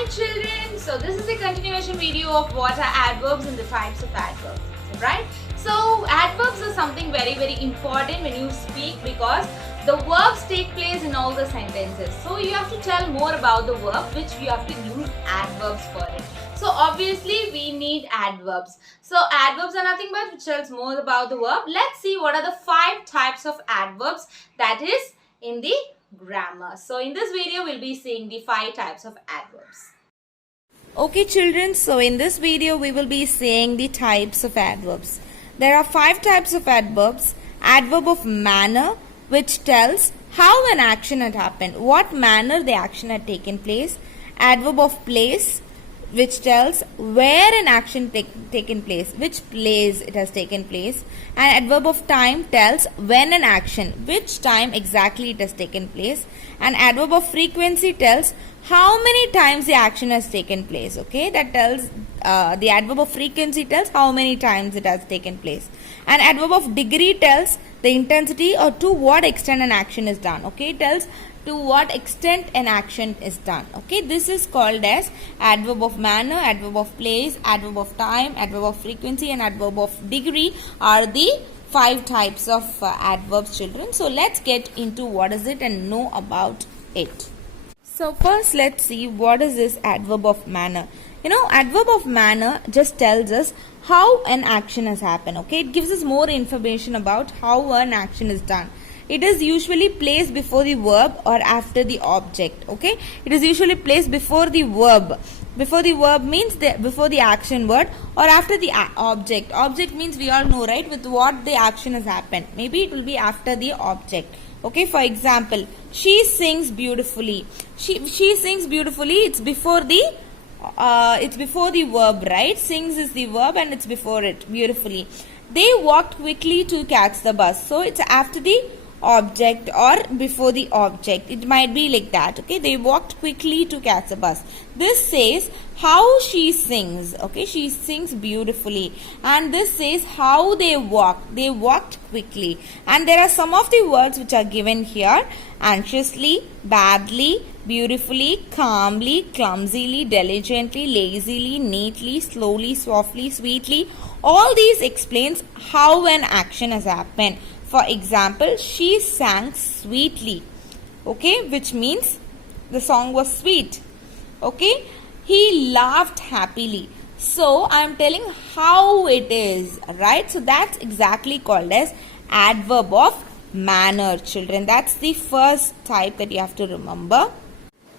Hi children, so this is a continuation video of what are adverbs and the types of adverbs, right? So adverbs are something very important when you speak because the verbs take place in all the sentences. So you have to tell more about the verb which you have to use adverbs for it. So obviously we need adverbs. So adverbs are nothing but which tells more about the verb. Let's see what are the 5 types of adverbs that is in the grammar. So in this video we'll be seeing the 5 types of adverbs. Okay children, so in this video we will be seeing the types of adverbs. There are 5 types of adverbs. Adverb of manner, which tells how an action had happened, what manner the action had taken place. Adverb of place, which tells where an action taken place, which place it has taken place. And adverb of time tells when an action, which time exactly it has taken place. And adverb of frequency tells how many times the action has taken place. Okay, that tells the adverb of frequency tells how many times it has taken place. And adverb of degree tells the intensity or to what extent an action is done. Okay, it tells to what extent an action is done. Okay, this is called as adverb of manner, adverb of place, adverb of time, adverb of frequency and adverb of degree are the 5 types of adverbs, children. So let's get into what is it and know about it. So first let's see what is this adverb of manner. You know, adverb of manner just tells us how an action has happened. Okay, it gives us more information about how an action is done. It is usually placed before the verb or after the object. Okay, it is usually placed before the verb. Before the verb means before the action word or after the object. Object means we all know, right, with what the action has happened. Maybe it will be after the object. Okay, for example, she sings beautifully. She sings beautifully. It's before the verb, right? Sings is the verb and it's before it. Beautifully. They walked quickly to catch the bus. So it's after the object or before the object. It might be like that. Okay, they walked quickly to catch the bus. This says how she sings. Okay, she sings beautifully. And this says how they walked. They walked quickly. And there are some of the words which are given here: anxiously, badly, beautifully, calmly, clumsily, diligently, lazily, neatly, slowly, softly, sweetly. All these explains how an action has happened. For example, she sang sweetly. Okay, which means the song was sweet. Okay, he laughed happily. So I am telling how it is, right? So that's exactly called as adverb of manner, children. That's the first type that you have to remember.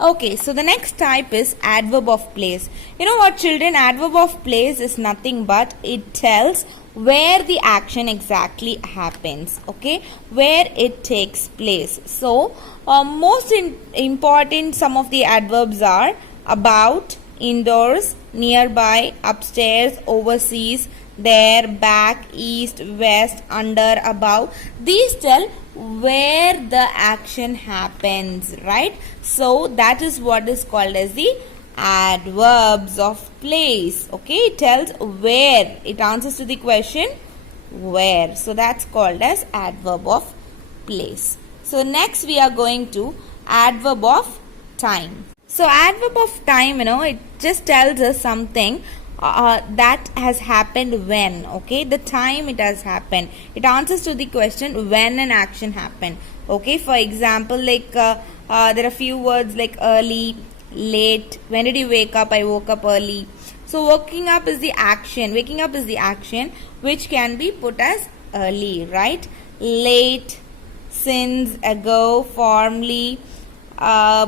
Okay, so the next type is adverb of place. You know what, children? Adverb of place is nothing but it tells where the action exactly happens. Okay, where it takes place. So most important some of the adverbs are about, indoors, nearby, upstairs, overseas, there, back, east, west, under, above. These tell where the action happens, right? So that is what is called as the adverbs of place. Okay, it tells where. It answers to the question where. So that's called as adverb of place. So next we are going to adverb of time. So adverb of time, you know, it just tells us something that has happened when. Okay, the time it has happened. It answers to the question when an action happened. Okay, for example, like there are few words like early, late. When did you wake up? I woke up early. So waking up is the action. Waking up is the action which can be put as early, right? Late, since, ago, formerly,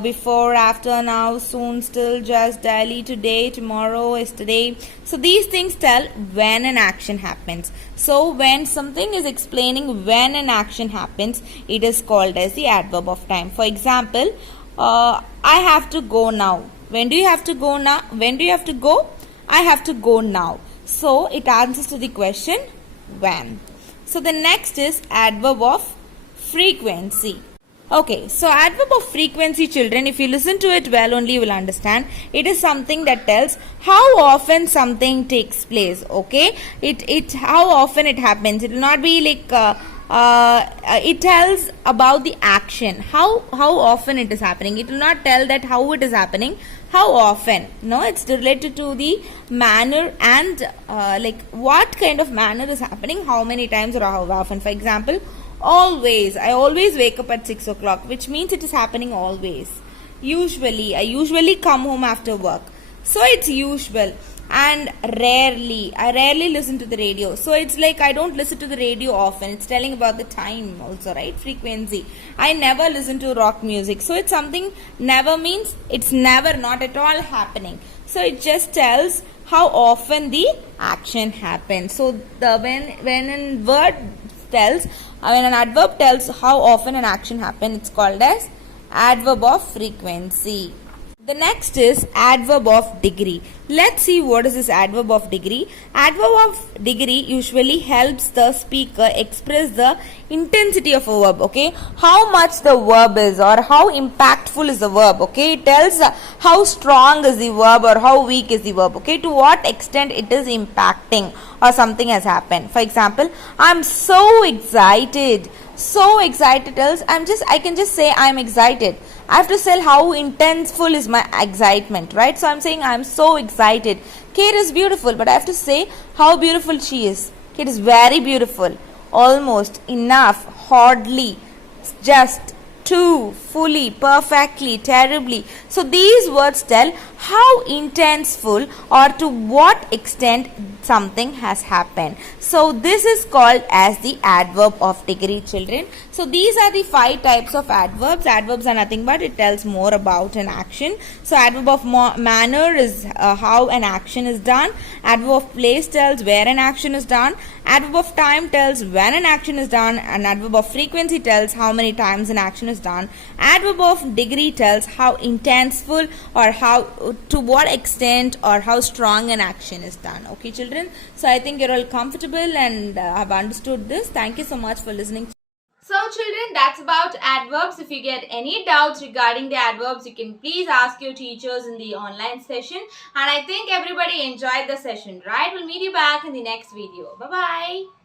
before, after, now, soon, still, just, daily, today, tomorrow, yesterday. So these things tell when an action happens. So when something is explaining when an action happens, it is called as the adverb of time. For example, I have to go now. When do you have to go now? When do you have to go? I have to go now. So it answers to the question when. So the next is adverb of frequency. Okay, so adverb of frequency, children, if you listen to it well only you will understand. It is something that tells how often something takes place. Okay, it how often it happens. It will not be like it tells about the action, how often it is happening. It will not tell that how it is happening, how often. No, it's related to the manner and like what kind of manner is happening, how many times or how often. For example, always, I always wake up at 6 o'clock, which means it is happening always. Usually, I usually come home after work, so it's usual. And rarely, I rarely listen to the radio, so it's like I don't listen to the radio often. It's telling about the time also, right? Frequency. I never listen to rock music, so it's something. Never means it's never, not at all happening. So it just tells how often the action happens. So the when an word tells, when an adverb tells how often an action happens, it's called as adverb of frequency. The next is adverb of degree. Let's see what is this adverb of degree. Adverb of degree usually helps the speaker express the intensity of a verb, okay? How much the verb is or how impactful is the verb, okay? It tells how strong is the verb or how weak is the verb, okay? To what extent it is impacting or something has happened. For example, I'm so excited. So excited tells I can just say I'm excited. I have to say how intenseful is my excitement, right? So I'm saying I'm so excited. Kate is beautiful, but I have to say how beautiful she is. Kate is very beautiful. Almost, enough, hardly, just, too, fully, perfectly, terribly. So these words tell how intenseful or to what extent something has happened. So this is called as the adverb of degree, children. So these are the 5 types of adverbs. Adverbs are nothing but it tells more about an action. So adverb of manner is how an action is done. Adverb of place tells where an action is done. Adverb of time tells when an action is done. And adverb of frequency tells how many times an action is done. Adverb of degree tells how intenseful or how to what extent or how strong an action is done. Okay, children. So I think you're all comfortable and have understood this. Thank you so much for listening. So children, that's about adverbs. If you get any doubts regarding the adverbs, you can please ask your teachers in the online session. And I think everybody enjoyed the session, right? We'll meet you back in the next video. Bye-bye.